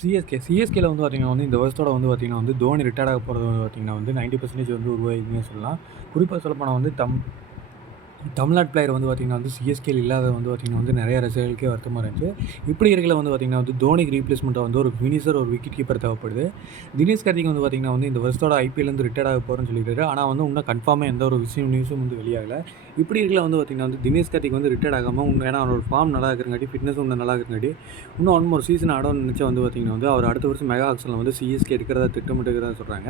சிஎஸ்கேல வந்து பார்த்தீங்கன்னா வந்து இந்த வருஷத்தோட வந்து பார்த்தீங்கன்னா வந்து தோனி ரிட்டயர்ட் ஆக போகிறது வந்து பார்த்தீங்கன்னா வந்து 90% வந்து உருவாகிதுன்னே சொல்லலாம். குறிப்பாக சொல்லப்போனால் வந்து தமிழ்நாட்டு பிளேயர் வந்து பார்த்திங்கன்னா வந்து சிஎஸ்கேல இல்லாத வந்து பார்த்திங்கன்னா வந்து நிறைய ரசிகர்களுக்கே வருத்தமாக இருந்துச்சு. இப்படி இருக்கல வந்து பார்த்திங்கன்னா வந்து தோனிக்கு ரீப்ளேஸ்மெண்ட்டாக வந்து ஒரு ஃபினிஷர், ஒரு விக்கெட் கீப்பர் தேவைப்படுது. தினேஷ் கார்த்திக் வந்து பார்த்திங்கன்னா வந்து இந்த வருஷத்தோட ஐபிஎல்லேருந்து ரிட்டயர்ட் ஆக போகிறேன்னு சொல்லியிருக்காரு. ஆனால் வந்து இன்னும் கன்ஃபார்மாக எந்த ஒரு நியூஸும் வந்து வெளியாகலை. இப்படி இருக்கல வந்து பார்த்திங்கன்னா வந்து தினேஷ் கார்த்திக் வந்து ரிட்டயர்ட் ஆகாமல் ஏன்னா அவரோட ஃபார்ம் நல்லா இருக்கிறங்காட்டி, ஃபிட்னஸ் இன்னும் நல்லா இருக்கிறங்காட்டி இன்னும் ஒன் மோர் சீசன் ஆடணும்னு நினச்சா வந்து பார்த்திங்கன்னா வந்து அவர் அடுத்த வருஷம் மெகா ஆக்ஷனில் வந்து சிஎஸ்கே எடுக்கிறதா திட்டமிட்டுக்கிறதா சொல்கிறாங்க.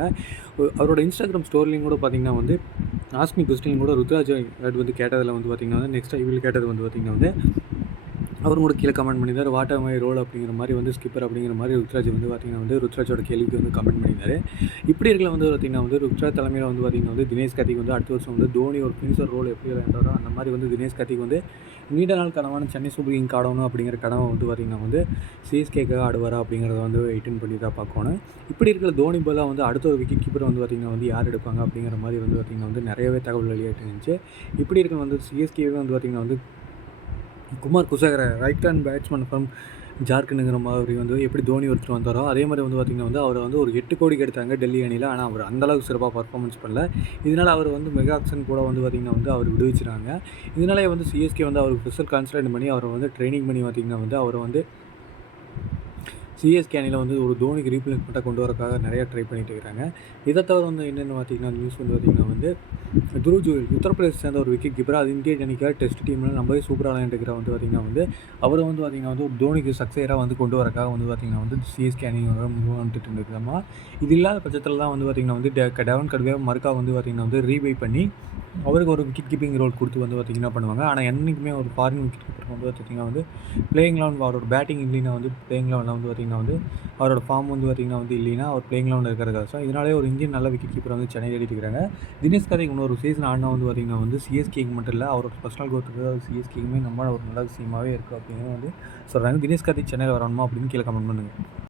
அவரோட இன்ஸ்டாகிராம் ஸ்டோரிலையும் கூட பார்த்திங்கன்னா வந்து ஆஸ்மி கொஸ்டின் கூட ருத்ராஜ் வந்து கேட்டதில் வந்து பார்த்திங்கன்னா வந்து நெக்ஸ்ட் ஐபிஎல் கேட்டது வந்து பார்த்திங்கன்னா வந்து அவரும் கூட கீழே கமெண்ட் பண்ணியிருந்தார். வாட் ஆர் மை ரோல் அப்படிங்கிற மாதிரி வந்து ஸ்கிப்பர் அப்படிங்கிற மாதிரி ருத்ராஜ் வந்து பார்த்திங்கன்னா வந்து ருத்ராஜோட கேள்விக்கு வந்து கமெண்ட் பண்ணியிருந்தார். இப்படி இருக்கல வந்து பார்த்திங்கன்னா வந்து ருத்ராஜ் தலைமையில் வந்து பார்த்திங்கன்னா வந்து தினேஷ் கார்த்திக் வந்து அடுத்த வருஷம் வந்து தோனி ஒரு ஃபினிஷர் ரோல் எப்படி இருந்தாரோ அந்த மாதிரி வந்து தினேஷ் கார்த்திக் வந்து நீண்ட நாள் கனவான சென்னை சூப்பர் கிங் ஆடணும் அப்படிங்கிற கனவை வந்து பார்த்திங்கன்னா வந்து சிஎஸ்கேக்காக ஆடுவாரா அப்படிங்கிறத வந்து வெயிட்டின் பண்ணி தான் பார்க்கணும். இப்படி இருக்கிற தோனி பதிலாக வந்து அடுத்த ஒரு விக்கெட் கீப்பர் வந்து பார்த்திங்கன்னா வந்து யார் எடுப்பாங்க அப்படிங்கிற மாதிரி வந்து பார்த்திங்கன்னா வந்து நிறையவே தகவல் வெளியாகிட்டு இருந்துச்சு. இப்படி இருக்க வந்து சிஎஸ்கேவே வந்து பார்த்திங்கன்னா வந்து Kumar Kushagra right hand batsman from ஜார்க்கண்டுங்கிற மாதிரி வந்து எப்படி தோனி ஒருத்தர் வந்தாரோ அதே மாதிரி வந்து பார்த்திங்கன்னா வந்து அவரை வந்து ஒரு 8 கோடிக்கு எடுத்தாங்க டெல்லி அணியில். ஆனால் அவர் அந்தளவுக்கு சிறப்பாக பர்ஃபார்மன்ஸ் பண்ணல. இதனால் அவர் வந்து மெகா ஆக்ஷன் கூட வந்து பார்த்திங்கன்னா வந்து அவர் விடுவிச்சிருக்காங்க. இதனாலே வந்து சிஎஸ்கே வந்து அவருக்கு ஸ்பெஷல் கான்சன்ட்ரேட் பண்ணி அவரை வந்து ட்ரைனிங் பண்ணி பார்த்திங்கன்னா வந்து அவரை வந்து சிஎஸ்கே அணியில் வந்து ஒரு தோனிக்கு ரீப்ளேஸ்மெண்ட்டாக கொண்டு வரக்காக நிறையா ட்ரை பண்ணிட்டு இருக்கிறாங்க. இதை தவிர வந்து என்னென்னு பார்த்திங்கன்னா நியூஸ் வந்து பார்த்திங்கன்னா வந்து துருவ் ஜுவல் உத்தரப்பிரதேச சேர்ந்த ஒரு விக்கெட் கீப்பர், அது இந்திய அணிக்காக டெஸ்ட் டீமில் ரொம்பவே சூப்பராக விளையாண்டுக்கிற வந்து பார்த்திங்கன்னா வந்து அவரை வந்து பார்த்திங்கன்னா வந்து ஒரு தோனிக்கு சக்ஸஸராக வந்து கொண்டு வரக்காக வந்து பார்த்திங்கன்னா வந்து சிஎஸ்கே அணி வந்துட்டு இருக்கிறோமா. இது இல்லாத பட்சத்தில் தான் வந்து பார்த்திங்கன்னா வந்து டெவன் கட்வே மறுக்கா வந்து பார்த்திங்கன்னா வந்து ரீபை பண்ணி அவருக்கு ஒரு விக்கெட் கீப்பிங் ரோல் கொடுத்து வந்து பார்த்திங்கன்னா பண்ணுவாங்க. ஆனால் என்றைக்குமே ஒரு ஃபாரின் விக்கெட் கீப்பர் வந்து பார்த்திங்கன்னா வந்து பிளேயிங் லெவன் அவரோட பேட்டிங் இல்லைன்னா வந்து பிளேயிங் லெவனில் வந்து பார்த்திங்கன்னா வந்து அவரோட ஃபார்ம் வந்து பார்த்திங்கன்னா வந்து இல்லைன்னா அவர் பிளேயிங் லெவனில் இருக்கிற இதனாலே ஒரு இந்தியன் நல்ல விக்கெட் கீப்பர் வந்து சென்னை தேடிட்டு இருக்கிறாங்க. தினேஷ் கார்த்திக் இன்னொரு சீசன் ஆடினா வந்து பார்த்திங்கன்னா வந்து சிஎஸ்கேக்கு மட்டும் இல்லை அவரோட பர்சனல் கோத்துக்கு சிஎஸ்கேக்குமே நம்ம ஒரு நல்ல விஷயமாகவே இருக்குது அப்படிங்கிறது வந்து சொல்கிறாங்க. தினேஷ் கார்த்திக் சென்னையில் வரணுமா அப்படின்னு கீழே கமெண்ட் பண்ணுங்கள்.